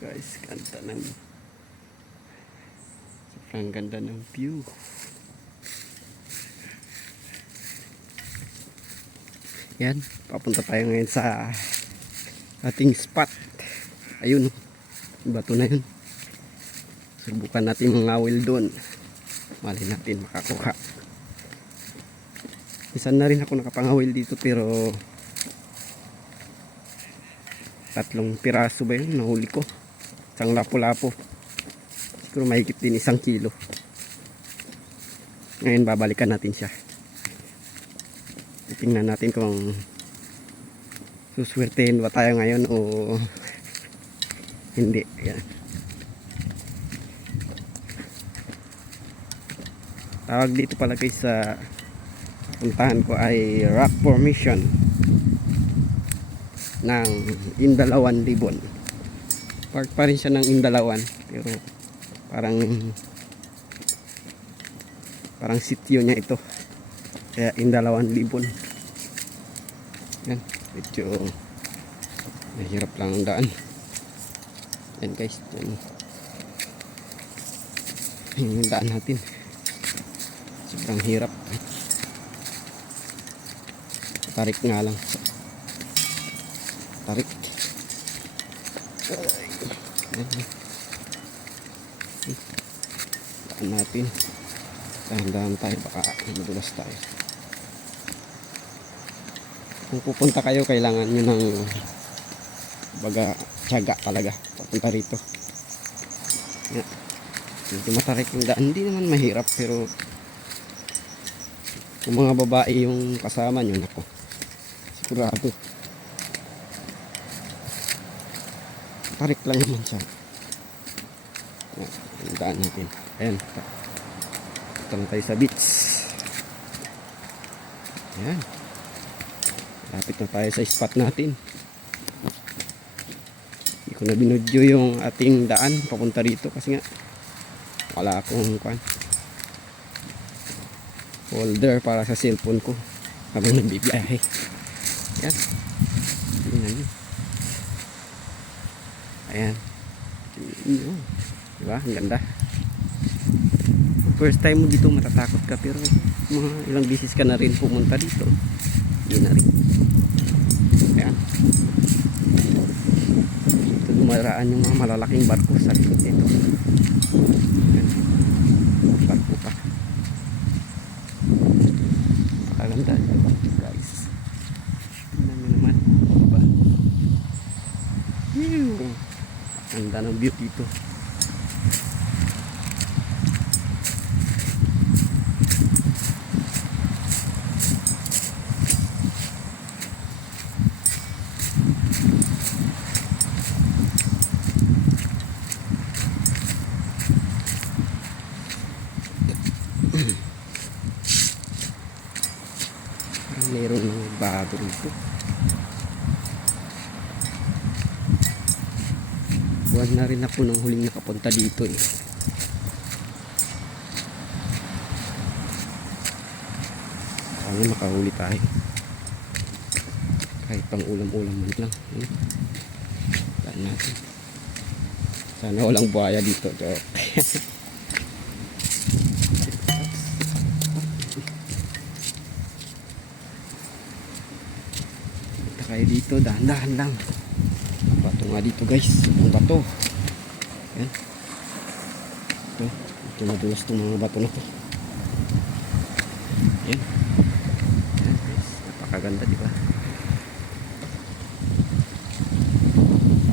Guys, sobrang ganda ng view. Yan, papunta tayo ngayon sa ating spot. Ayun, bato na yun. Subukan natin mangawil doon. Malay natin makakuha. Isa na rin ako nakapangawil dito, pero 3 piraso ba yun nahuli ko. Isang lapo-lapo, siguro mahigit din 1 kilo. Ngayon babalikan natin siya. Tingnan natin kung suswertehin ba tayo ngayon o hindi. Ayan. Tawag dito pala guys sa puntahan ko ay rock formation ng Indalawan Libon. Part pa rin siya ng Indalawan, pero parang sityo niya ito, kaya Indalawan Libon. Yan, medyo mahirap lang ang daan. Yan guys, yan yung daan natin, sobrang hirap. Tarik nga lang, tarik. Daan natin, dahan-dahan tayo, baka madulas tayo. Kung pupunta kayo, kailangan nyo ng baga tiyaga talaga papunta rito. Yan. Medyo matarik yung daan, hindi naman mahirap, pero kung mga babae yung kasama nyo, nako, sigurado tarik lang naman siya. Yan, daan natin. Ayan, punta na tayo sa beach. Ayan, lapit na tayo sa spot natin. Hindi ko na binudyo yung ating daan papunta rito kasi nga wala akong holder para sa cellphone ko habang nagbibiyahe. Ayan, tingnan nyo. Ayan, diba, ang ganda. First time mo dito matatakot ka, pero mga ilang beses ka na rin pumunta dito, hindi na rin. Ayan, dito dumaraan yung mga malalaking barko sa likod dito. Ayan, barko pa. Makaganda guys, tingnan nyo naman, diba? Ganda ng view dito. Meron ng bago dito. Buwan na rin ako nung huling nakapunta dito eh. Sana makahuli tayo, kahit pang ulam-ulam man lang. Daan natin. Sana walang buhaya dito. Joke. Punta kayo dito, dahan-dahan lang. Bato nga dito guys, ang bato. Yan. Ito madulas itong mga bato na to. Yan. Yan guys, napakaganda diba?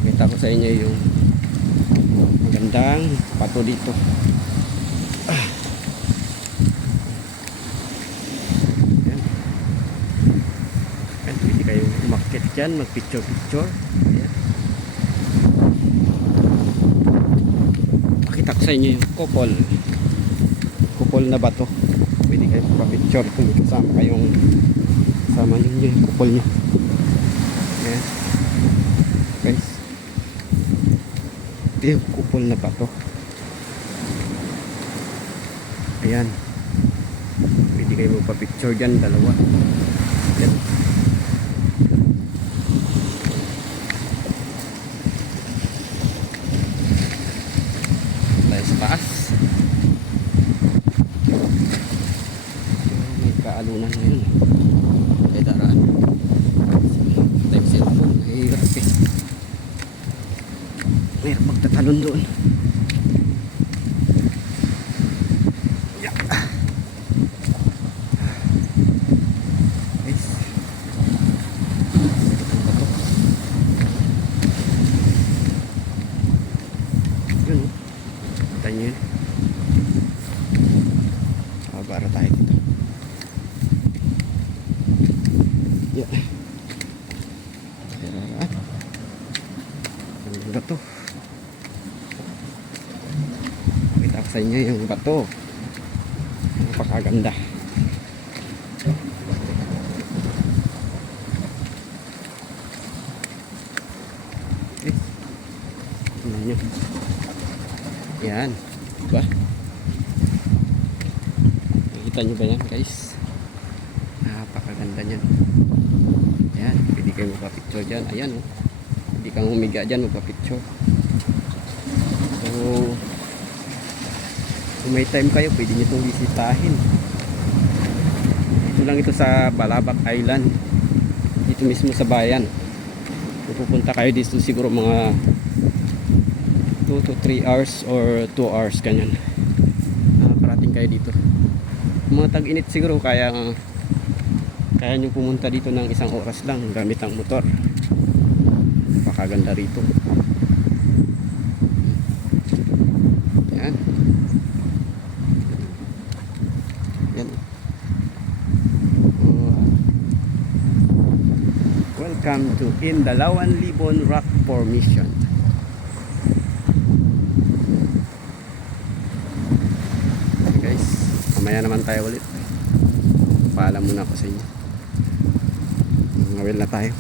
Pakita ko sa inyo yung magandang bato dito. Yan. Yan, pwede kayong umakyat dyan, mag-picture-picture. Yan. Pakita ko sa inyo yung kupol na bato. Pwede kayo pa-picture kung kasama nyo yung kupol nyo. Ayan guys, ito yung kupol na bato. Ayan, pwede kayo magpa-picture dyan, dalawa. Ayan. alunan ngayon. Kaya daraan. Tayo cellphone. Mahirap eh. Mahirap magtatalon doon. Yeah. Guys. Yun oh. Kita nyo yun. Para tayo dito. Yeah. Ang bato. Pakita ko sa inyo yung bato. Napakaganda. Okay. Tingnan nyo. Yan. Diba? Nakita nyo ba yan guys? Napakaganda nyan. Ayan, pwede kayo magpa-picture dyan. Ayan oh. Pwede kang humiga dyan magpa-picture. So kung may time kayo, pwede nyo itong bisitahin. Ito lang ito sa Balabac Island. Dito mismo sa bayan. Kung pupunta kayo dito siguro mga 2 to 3 hours or 2 hours ganyan. Nakakarating kayo dito. Mga tag-init siguro kaya nyo pumunta dito ng 1 oras lang gamit ang motor. Napakaganda rito. Yan. Yan. Welcome to Indalawan Libon Rock Formation. Guys, mamaya naman tayo ulit. Paalam muna ako sa inyo. Ngawil na tayo.